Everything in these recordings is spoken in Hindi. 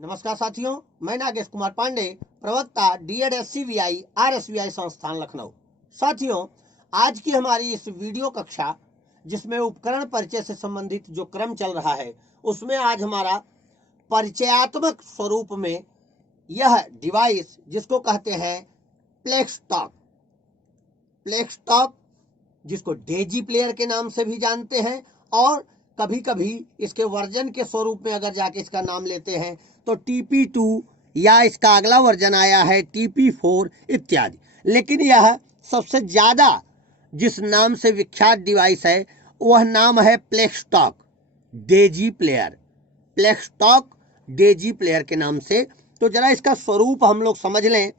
नमस्कार साथियों, मैं नागेश कुमार पांडे, प्रवक्ता DED RSVI संस्थान लखनऊ। साथियों, आज की हमारी इस वीडियो कक्षा जिसमें उपकरण परिचय से संबंधित जो क्रम चल रहा है उसमें आज हमारा परिचयात्मक स्वरूप में यह डिवाइस जिसको कहते हैं प्लेक्सटॉक जिसको डेजी प्लेयर के नाम से भी जानते हैं और कभी कभी इसके वर्जन के स्वरूप में अगर जाके इसका नाम लेते हैं तो TP2 या इसका अगला वर्जन आया है TP4 इत्यादि। लेकिन यह सबसे ज़्यादा जिस नाम से विख्यात डिवाइस है वह नाम है प्लेक्सटॉक डेजी प्लेयर के नाम से। तो जरा इसका स्वरूप हम लोग समझ लें।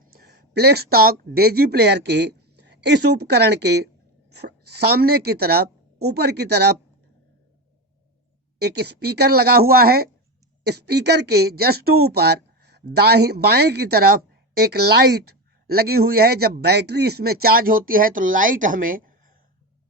प्लेक्सटॉक डेजी प्लेयर के इस उपकरण के सामने की तरफ ऊपर की तरफ एक स्पीकर लगा हुआ है। स्पीकर के जस्ट ऊपर बाएं की तरफ एक लाइट लगी हुई है। जब बैटरी इसमें चार्ज होती है तो लाइट हमें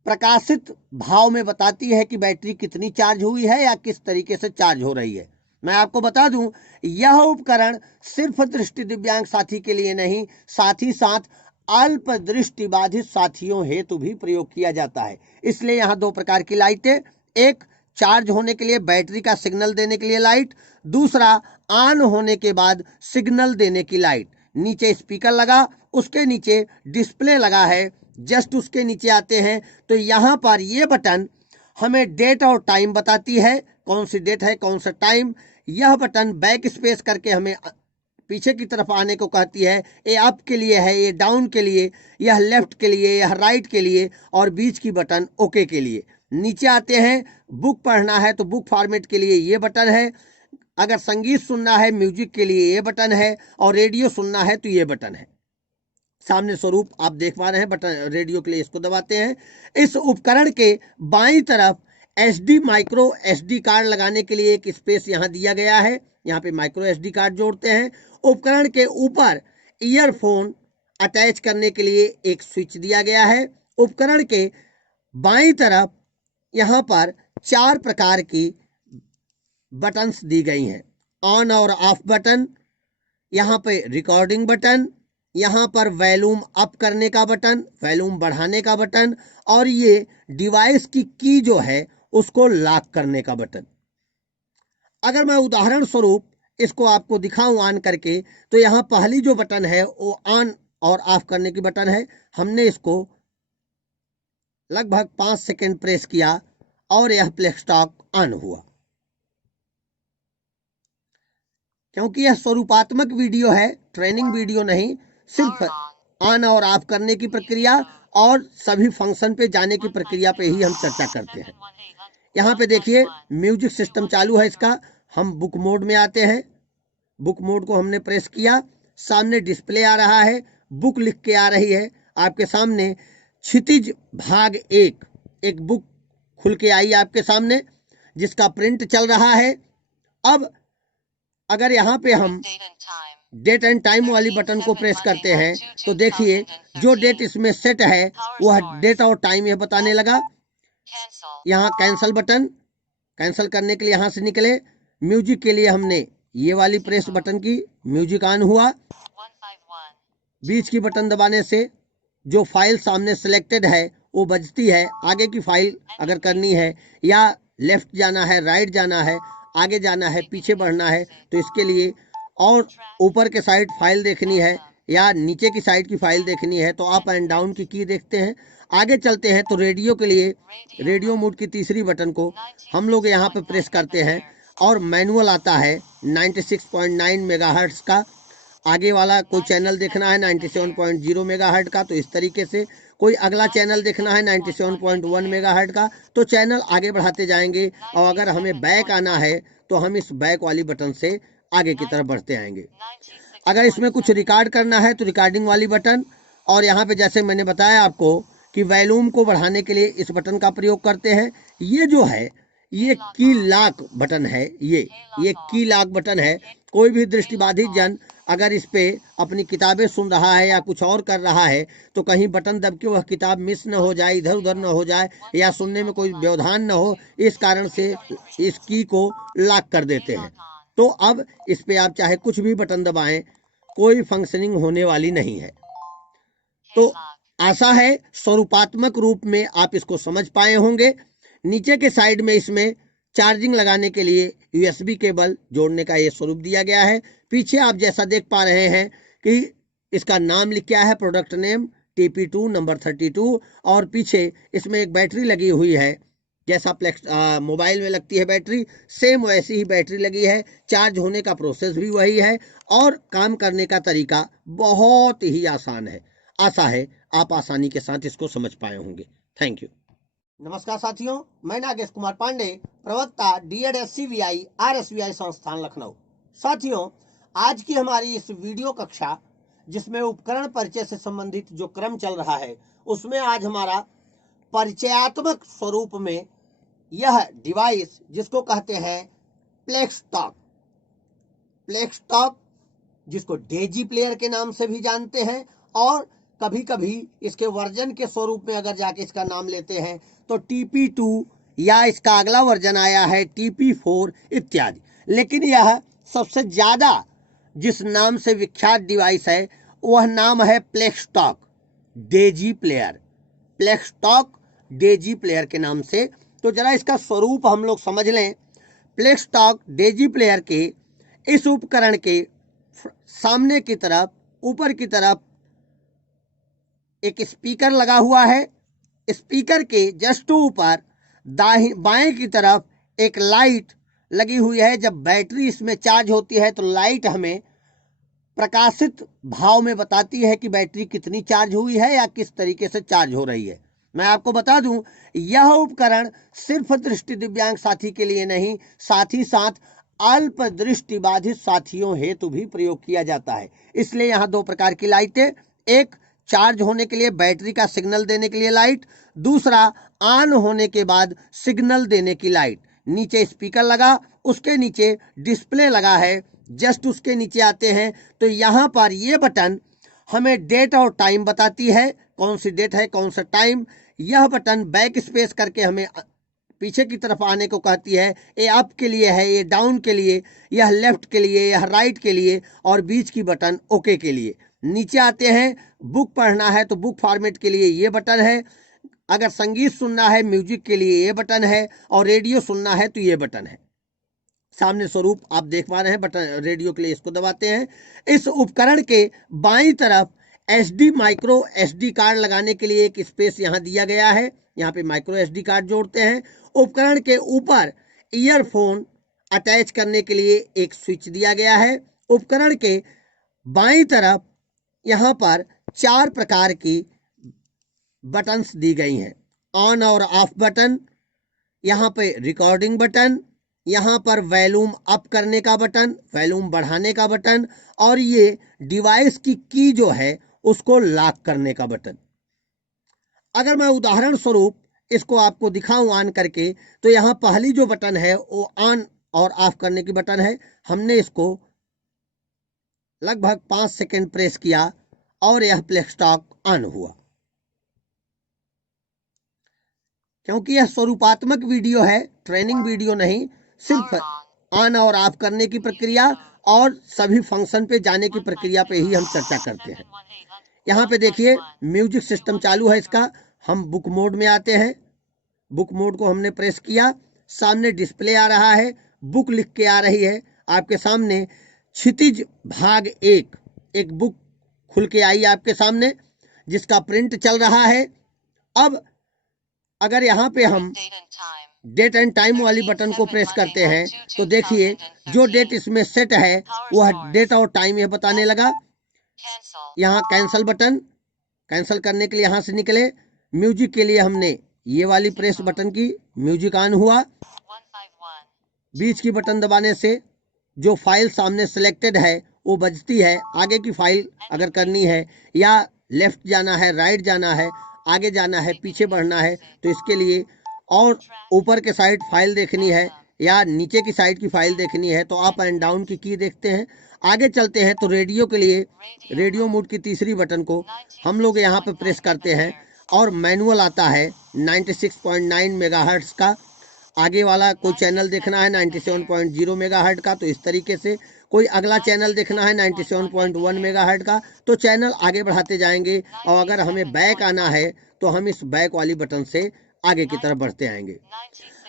प्रकाशित भाव में बताती है कि बैटरी कितनी चार्ज हुई है या किस तरीके से चार्ज हो रही है। मैं आपको बता दूं, यह उपकरण सिर्फ दृष्टि दिव्यांग साथी के लिए नहीं, साथ ही साथ अल्प दृष्टि बाधित साथियों हेतु भी प्रयोग किया जाता है। इसलिए यहाँ दो प्रकार की लाइटें, एक चार्ज होने के लिए बैटरी का सिग्नल देने के लिए लाइट, दूसरा ऑन होने के बाद सिग्नल देने की लाइट। नीचे स्पीकर लगा, उसके नीचे डिस्प्ले लगा है। जस्ट उसके नीचे आते हैं तो यहाँ पर ये बटन हमें डेट और टाइम बताती है, कौन सी डेट है कौन सा टाइम। यह बटन बैक स्पेस करके हमें पीछे की तरफ आने को कहती है। ये अप के लिए है, ये डाउन के लिए, यह लेफ्ट के लिए, यह राइट के लिए और बीच की बटन ओके के लिए। नीचे आते हैं, बुक पढ़ना है तो बुक फॉर्मेट के लिए ये बटन है, अगर संगीत सुनना है म्यूजिक के लिए ये बटन है और रेडियो सुनना है तो ये बटन है। सामने स्वरूप आप देख पा रहे हैं, बटन रेडियो के लिए इसको दबाते हैं। इस उपकरण के बाईं तरफ माइक्रो SD कार्ड लगाने के लिए एक स्पेस यहाँ दिया गया है। यहाँ पे माइक्रो SD कार्ड जोड़ते हैं। उपकरण के ऊपर ईयरफोन अटैच करने के लिए एक स्विच दिया गया है। उपकरण के बाईं तरफ यहाँ पर 4 प्रकार की बटन्स दी गई हैं। ऑन और ऑफ बटन, यहाँ पे रिकॉर्डिंग बटन, यहाँ पर वॉल्यूम अप करने का बटन, वॉल्यूम बढ़ाने का बटन और ये डिवाइस की जो है उसको लॉक करने का बटन। अगर मैं उदाहरण स्वरूप इसको आपको दिखाऊं ऑन करके तो यहाँ पहली जो बटन है वो ऑन और ऑफ करने की बटन है। हमने इसको लगभग 5 सेकंड प्रेस किया और यह प्लेक्सटॉक ऑन हुआ। क्योंकि यह स्वरूपात्मक वीडियो है, ट्रेनिंग वीडियो नहीं, सिर्फ ऑन और ऑफ करने की प्रक्रिया और सभी फंक्शन पे जाने की प्रक्रिया पे ही हम चर्चा करते हैं। यहाँ पे देखिए म्यूजिक सिस्टम चालू है इसका। हम बुक मोड में आते हैं, बुक मोड को हमने प्रेस किया, सामने डिस्प्ले आ रहा है, बुक लिख के आ रही है आपके सामने। क्षितिज भाग 1 एक बुक खुल के आई आपके सामने जिसका प्रिंट चल रहा है। अब अगर यहाँ पे हम डेट एंड टाइम वाली बटन को प्रेस करते हैं तो देखिए जो डेट इसमें सेट है वह डेट और टाइम यह बताने लगा। यहाँ कैंसल बटन, कैंसल करने के लिए यहाँ से निकले। म्यूजिक के लिए हमने ये वाली प्रेस बटन की, म्यूजिक ऑन हुआ। बीच की बटन दबाने से जो फाइल सामने सिलेक्टेड है वो बजती है। आगे की फाइल अगर करनी है या लेफ्ट जाना है, राइट जाना है, आगे जाना है, पीछे बढ़ना है तो इसके लिए, और ऊपर के साइड फाइल देखनी है या नीचे की साइड की फाइल देखनी है तो अप एंड डाउन की देखते हैं। आगे चलते हैं तो रेडियो के लिए रेडियो मोड की तीसरी बटन को हम लोग यहाँ पे प्रेस करते हैं और मैनुअल आता है 96.9 मेगाहर्ट्ज का। आगे वाला कोई चैनल देखना है 97.0 मेगाहर्ट्ज का तो इस तरीके से, कोई अगला चैनल देखना है 97.1 मेगाहर्ट्ज का तो चैनल आगे बढ़ाते जाएंगे। और अगर हमें बैक आना है तो हम इस बैक वाली बटन से आगे की तरफ बढ़ते आएंगे। अगर इसमें कुछ रिकॉर्ड करना है तो रिकॉर्डिंग वाली बटन, और यहाँ पे जैसे मैंने बताया आपको कि वॉल्यूम को बढ़ाने के लिए इस बटन का प्रयोग करते हैं। ये जो है ये की लॉक बटन है, ये की लॉक बटन है। कोई भी दृष्टिबाधित जन अगर इस पे अपनी किताबें सुन रहा है या कुछ और कर रहा है तो कहीं बटन दब के वह किताब मिस न हो जाए, इधर उधर न हो जाए या सुनने में कोई व्यवधान न हो, इस कारण से इस की को लॉक कर देते हैं। तो अब इस पे आप चाहे कुछ भी बटन दबाएं, कोई फंक्शनिंग होने वाली नहीं है। तो आशा है स्वरूपात्मक रूप में आप इसको समझ पाए होंगे। नीचे के साइड में इसमें चार्जिंग लगाने के लिए यूएसबी केबल जोड़ने का ये स्वरूप दिया गया है। पीछे आप जैसा देख पा रहे हैं कि इसका नाम लिख गया है, प्रोडक्ट नेम TP2 नंबर 32, और पीछे इसमें एक बैटरी लगी हुई है, जैसा प्लेक्स मोबाइल में लगती है बैटरी, सेम वैसी ही बैटरी लगी है। चार्ज होने का प्रोसेस भी वही है और काम करने का तरीका बहुत ही आसान है। आशा है आप आसानी के साथ इसको समझ पाए होंगे। Thank you. नमस्कार साथियों, मैं नागेश कुमार पांडे, प्रवक्ता DED SCBI RSBI संस्थान लखनऊ। साथियों, आज की हमारी इस वीडियो कक्षा जिसमें उपकरण परिचय से संबंधित जो क्रम चल रहा है, उसमें आज हमारा परिचयात्मक स्वरूप में यह डिवाइस जिसको कहते हैं प्लेक्सटॉक, जिसको डेजी प्लेयर के नाम से भी जानते हैं, और कभी कभी इसके वर्जन के स्वरूप में अगर जाके इसका नाम लेते हैं तो TP2 या इसका अगला वर्जन आया है TP4 इत्यादि। लेकिन यह सबसे ज्यादा जिस नाम से विख्यात डिवाइस है वह नाम है प्लेक्सटॉक डेजी प्लेयर के नाम से। तो जरा इसका स्वरूप हम लोग समझ लें। प्लेक्सटॉक डेजी प्लेयर के इस उपकरण के सामने की तरफ, ऊपर की तरफ एक स्पीकर लगा हुआ है। स्पीकर के जस्ट ऊपर बाएं की तरफ एक लाइट लगी हुई है। जब बैटरी इसमें चार्ज होती है तो लाइट हमें प्रकाशित भाव में बताती है कि बैटरी कितनी चार्ज हुई है या किस तरीके से चार्ज हो रही है। मैं आपको बता दूं, यह उपकरण सिर्फ दृष्टि दिव्यांग साथी के लिए नहीं, साथ ही साथ अल्प दृष्टि बाधित साथियों हेतु भी प्रयोग किया जाता है। इसलिए यहाँ दो प्रकार की लाइटें, एक चार्ज होने के लिए बैटरी का सिग्नल देने के लिए लाइट, दूसरा ऑन होने के बाद सिग्नल देने की लाइट। नीचे स्पीकर लगा, उसके नीचे डिस्प्ले लगा है। जस्ट उसके नीचे आते हैं तो यहाँ पर ये बटन हमें डेट और टाइम बताती है, कौन सी डेट है कौन सा टाइम। यह बटन बैक स्पेस करके हमें पीछे की तरफ आने को कहती है। ये अप के लिए है, ये डाउन के लिए, यह लेफ्ट के लिए, यह राइट के लिए, और बीच की बटन ओके के लिए। नीचे आते हैं, बुक पढ़ना है तो बुक फॉर्मेट के लिए ये बटन है, अगर संगीत सुनना है म्यूजिक के लिए ये बटन है, और रेडियो सुनना है तो ये बटन है। सामने स्वरूप आप देख पा रहे हैं, बटन रेडियो के लिए इसको दबाते हैं। इस उपकरण के बाईं तरफ माइक्रो SD कार्ड लगाने के लिए एक स्पेस यहाँ दिया गया है। यहाँ पे माइक्रो SD कार्ड जोड़ते हैं। उपकरण के ऊपर ईयरफोन अटैच करने के लिए एक स्विच दिया गया है। उपकरण के बाईं तरफ यहाँ पर 4 प्रकार की बटन्स दी गई हैं। ऑन और ऑफ बटन, यहाँ पे रिकॉर्डिंग बटन, यहाँ पर वॉल्यूम अप करने का बटन, वॉल्यूम बढ़ाने का बटन, और ये डिवाइस की जो है उसको लॉक करने का बटन। अगर मैं उदाहरण स्वरूप इसको आपको दिखाऊं ऑन करके, तो यहाँ पहली जो बटन है वो ऑन और ऑफ करने की बटन है। हमने इसको लगभग 5 सेकंड प्रेस किया और यह प्लेक्सटॉक ऑन हुआ। क्योंकि यह स्वरूपात्मक वीडियो है, ट्रेनिंग वीडियो नहीं, सिर्फ ऑन और ऑफ करने की प्रक्रिया और सभी फंक्शन पे जाने की प्रक्रिया पे ही हम चर्चा करते हैं। यहाँ पे देखिए म्यूजिक सिस्टम चालू है इसका। हम बुक मोड में आते हैं, बुक मोड को हमने प्रेस किया, सामने डिस्प्ले आ रहा है, बुक लिख के आ रही है आपके सामने। क्षितिज भाग 1 एक बुक खुल के आई आपके सामने जिसका प्रिंट चल रहा है। अब अगर यहाँ पे हम डेट एंड टाइम वाली बटन को प्रेस करते हैं तो देखिए जो डेट इसमें सेट है वह डेट और टाइम यह बताने लगा। यहाँ कैंसल बटन, कैंसल करने के लिए यहाँ से निकले। म्यूजिक के लिए हमने ये वाली प्रेस बटन की, म्यूजिक ऑन हुआ। बीच की बटन दबाने से जो फाइल सामने सिलेक्टेड है वो बजती है। आगे की फाइल अगर करनी है, या लेफ्ट जाना है, राइट जाना है, आगे जाना है, पीछे बढ़ना है, तो इसके लिए, और ऊपर के साइड फाइल देखनी है या नीचे की साइड की फाइल देखनी है तो अप एंड डाउन की देखते हैं। आगे चलते हैं तो रेडियो के लिए रेडियो मोड की तीसरी बटन को हम लोग यहाँ पे प्रेस करते हैं और मैनुअल आता है 96.9 मेगाहर्ट्ज का। आगे वाला कोई चैनल देखना है 97.0 मेगाहर्ट्ज का तो इस तरीके से, कोई अगला चैनल देखना है 97.1 मेगाहर्ट्ज का तो चैनल आगे बढ़ाते जाएंगे, और अगर हमें बैक आना है तो हम इस बैक वाली बटन से आगे की तरफ बढ़ते आएंगे।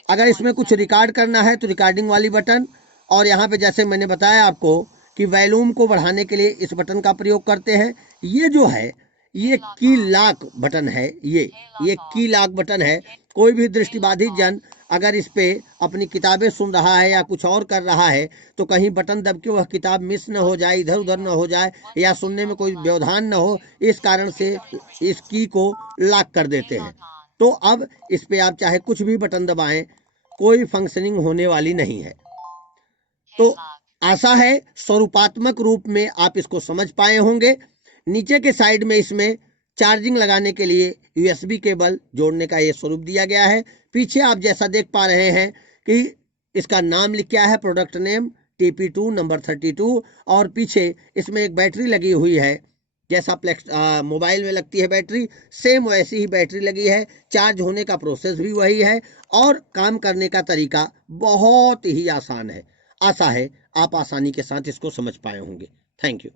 अगर इसमें कुछ रिकॉर्ड करना है तो रिकॉर्डिंग वाली बटन, और यहाँ पे जैसे मैंने बताया आपको कि वॉल्यूम को बढ़ाने के लिए इस बटन का प्रयोग करते हैं। ये जो है ये की लॉक बटन है, ये की लॉक बटन है। कोई भी दृष्टिबाधित जन अगर इस पे अपनी किताबें सुन रहा है या कुछ और कर रहा है तो कहीं बटन दब के वह किताब मिस न हो जाए, इधर उधर न हो जाए, या सुनने में कोई व्यवधान न हो, इस कारण से इस की को लॉक कर देते हैं। तो अब इस पे आप चाहे कुछ भी बटन दबाएं, कोई फंक्शनिंग होने वाली नहीं है। तो आशा है स्वरूपात्मक रूप में आप इसको समझ पाए होंगे। नीचे के साइड में इसमें चार्जिंग लगाने के लिए यूएसबी केबल जोड़ने का ये स्वरूप दिया गया है। पीछे आप जैसा देख पा रहे हैं कि इसका नाम लिख गया है, प्रोडक्ट नेम TP2 नंबर 32, और पीछे इसमें एक बैटरी लगी हुई है, जैसा मोबाइल में लगती है बैटरी, सेम वैसी ही बैटरी लगी है। चार्ज होने का प्रोसेस भी वही है, और काम करने का तरीका बहुत ही आसान है। आशा है आप आसानी के साथ इसको समझ पाए होंगे। Thank you.